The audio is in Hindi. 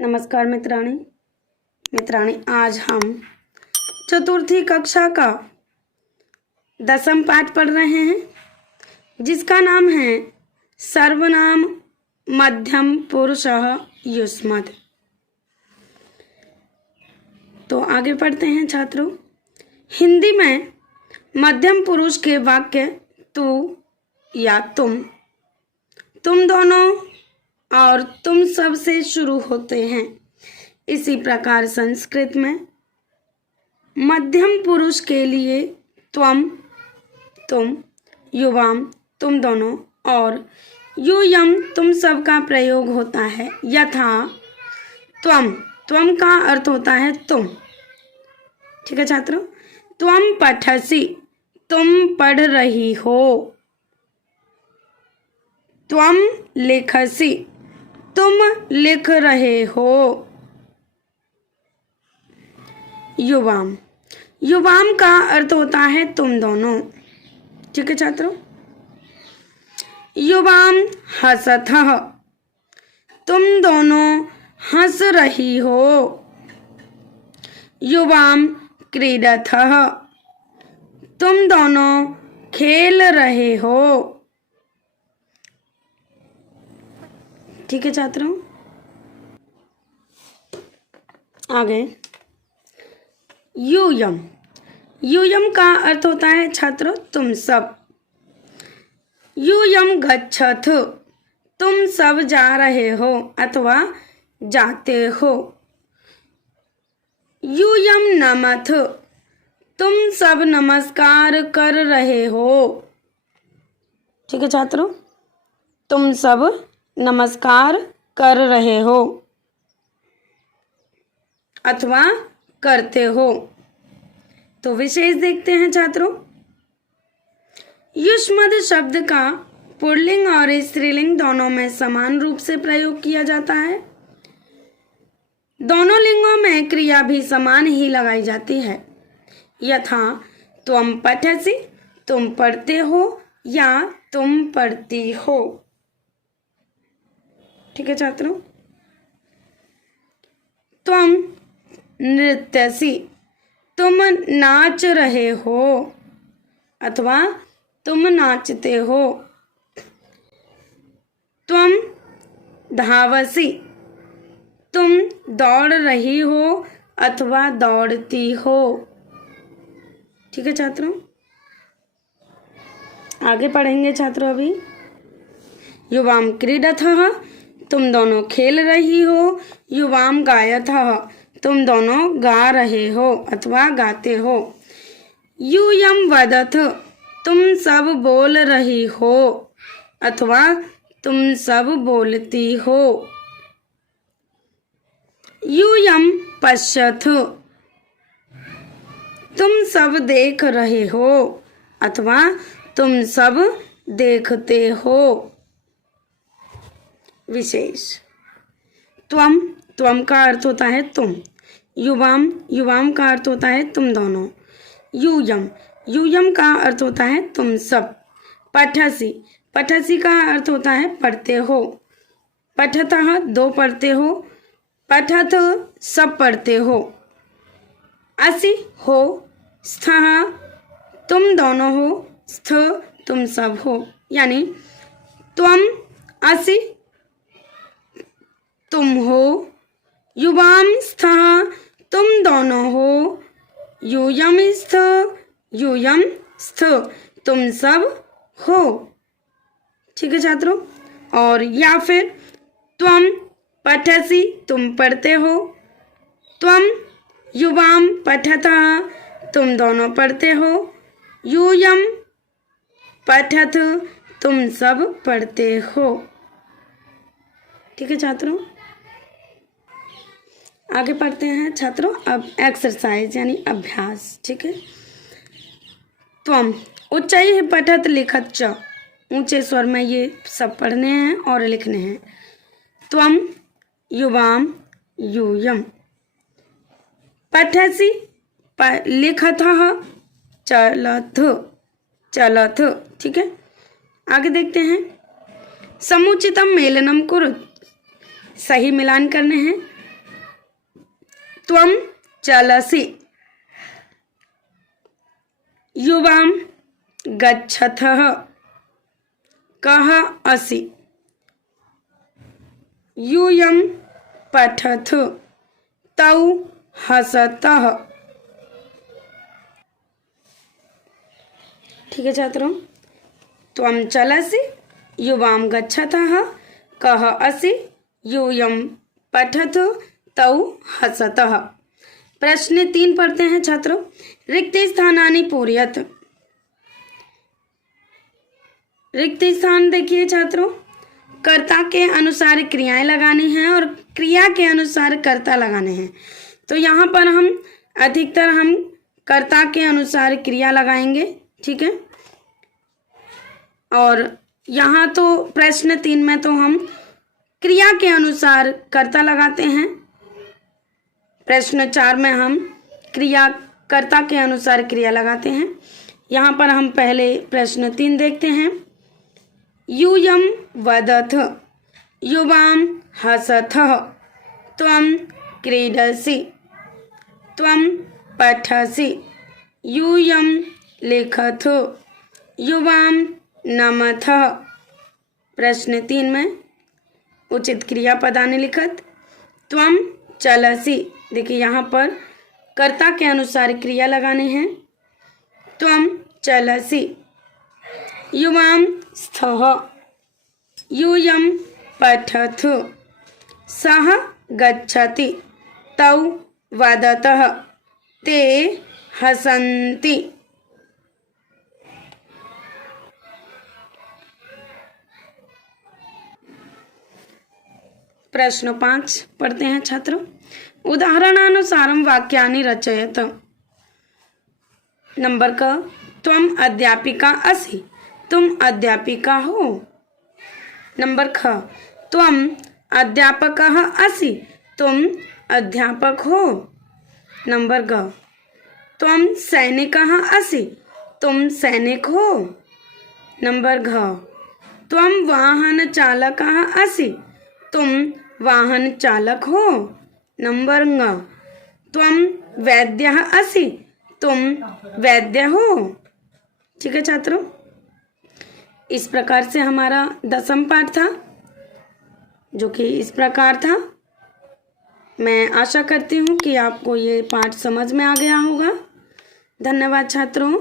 नमस्कार मित्राणी आज हम चतुर्थी कक्षा का 10वां पाठ पढ़ रहे हैं जिसका नाम है सर्वनाम मध्यम पुरुषः युष्मद्। तो आगे पढ़ते हैं छात्रों। हिंदी में मध्यम पुरुष के वाक्य तू या तुम दोनों और तुम सब से शुरू होते हैं। इसी प्रकार संस्कृत में मध्यम पुरुष के लिए त्वम तुम, युवाम तुम दोनों और यूयम तुम सब का प्रयोग होता है। यथा त्वम का अर्थ होता है तुम। ठीक है छात्रों। त्वम पठसि तुम पढ़ रही हो। त्वम लिखसि तुम लिख रहे हो। युवाम का अर्थ होता है तुम दोनों। ठीक है छात्रों। युवाम हसतः तुम दोनों हंस रही हो। युवाम क्रीडतः तुम दोनों खेल रहे हो। ठीक है छात्रों। आगे यूयम का अर्थ होता है छात्रों तुम सब। यूयम गच्छथ तुम सब जा रहे हो अथवा जाते हो। यूयम नमथ तुम सब नमस्कार कर रहे हो। ठीक है छात्रों। तुम सब नमस्कार कर रहे हो अथवा करते हो। तो विशेष देखते हैं छात्रों। युष्मद् शब्द का पुल्लिंग और स्त्रीलिंग दोनों में समान रूप से प्रयोग किया जाता है। दोनों लिंगों में क्रिया भी समान ही लगाई जाती है। यथा त्वम पठसि तुम पढ़ते हो या तुम पढ़ती हो। ठीक है छात्रों। त्वम नृत्यसि तुम नाच रहे हो अथवा तुम नाचते हो। त्वम धावसि तुम दौड़ रही हो अथवा दौड़ती हो। ठीक है छात्रों। आगे पढ़ेंगे छात्रों। अभी युवाम क्रीडतः तुम दोनों खेल रही हो। युवाम गायतः तुम दोनों गा रहे हो अथवा गाते हो। यूयम वदथ तुम सब बोल रही हो अथवा तुम सब बोलती हो। यूयम पश्यथ तुम सब देख रहे हो अथवा तुम सब देखते हो। विशेष त्वम का अर्थ होता है तुम। युवाम का अर्थ होता है तुम दोनों। यूयम का अर्थ होता है तुम सब। पठसि का अर्थ होता है पढ़ते हो। पठतः दो पढ़ते हो। पठत सब पढ़ते हो। असि हो। स्थः तुम दोनों हो। स्थ तुम सब हो। यानी त्वम असि तुम हो। युवाम स्थः तुम दोनों हो। यूयम स्थ तुम सब हो। ठीक है छात्रों। और या फिर त्वम पठसि तुम पढ़ते हो। त्वम युवाम पठतः तुम दोनों पढ़ते हो। यूयम पठत तुम सब पढ़ते हो। ठीक है छात्रों। आगे पढ़ते हैं छात्रों। अब एक्सरसाइज यानी अभ्यास। ठीक है। त्वम उच्चैः पठत लिखत च ऊंचे स्वर में ये सब पढ़ने हैं और लिखने हैं। त्वम युवाम यूयम पठसि लिखतः चलथ। ठीक है। आगे देखते हैं। समुचितम मेलनम कुरु सही मिलान करने हैं। त्वं चलसि। युवां गच्छथः कः असि। यूयं पठतु तौ हसतः। ठीक है छात्रों, त्वं चलसि, युवां गच्छतः, कः असि, यूयं पठतु तौ हसतः। प्रश्न 3 पढ़ते हैं छात्रों। रिक्त स्थानानि पूरयत। रिक्त स्थान देखिए छात्रों, कर्ता के अनुसार क्रियाएं लगानी हैं और क्रिया के अनुसार कर्ता लगाने हैं। तो यहाँ पर अधिकतर हम कर्ता के अनुसार क्रिया लगाएंगे। ठीक है, और यहाँ तो प्रश्न 3 में तो हम क्रिया के अनुसार कर्ता लगाते हैं। प्रश्न 4 में हम क्रिया कर्ता के अनुसार क्रिया लगाते हैं। यहाँ पर हम पहले प्रश्न 3 देखते हैं। यूयं वदथ, युवां हसथः, त्वं क्रीडसि, त्वं पठसि, यूयं लिखथ, युवां नमथः। प्रश्न 3 में उचित क्रियापदानि लिखत। त्वं चलसि, देखिए यहाँ पर कर्ता के अनुसार क्रिया लगाने हैं। त्वं चलसि, युवां स्थः, यूयं पठतु, सः गच्छति, तौ वदतः, ते हसन्ति। प्रश्न 5 पढ़ते हैं छात्रों। उदाहरणानुसारं वाक्यानि रचयत। नंबर क, त्वं अध्यापिका असि, तुम अध्यापिका हो। नंबर ख, त्वं अध्यापकः असि, तुम अध्यापक हो। नंबर ग, त्वं सैनिकः असि, तुम सैनिक हो। नंबर घ, त्वं वाहन चालकः असि, तुम वाहन चालक हो। नंबर ङ, त्वं वैद्यः असि, तुम वैद्य हो। ठीक है छात्रों, इस प्रकार से हमारा 10वां पाठ था, जो कि इस प्रकार था। मैं आशा करती हूँ कि आपको ये पाठ समझ में आ गया होगा। धन्यवाद छात्रों।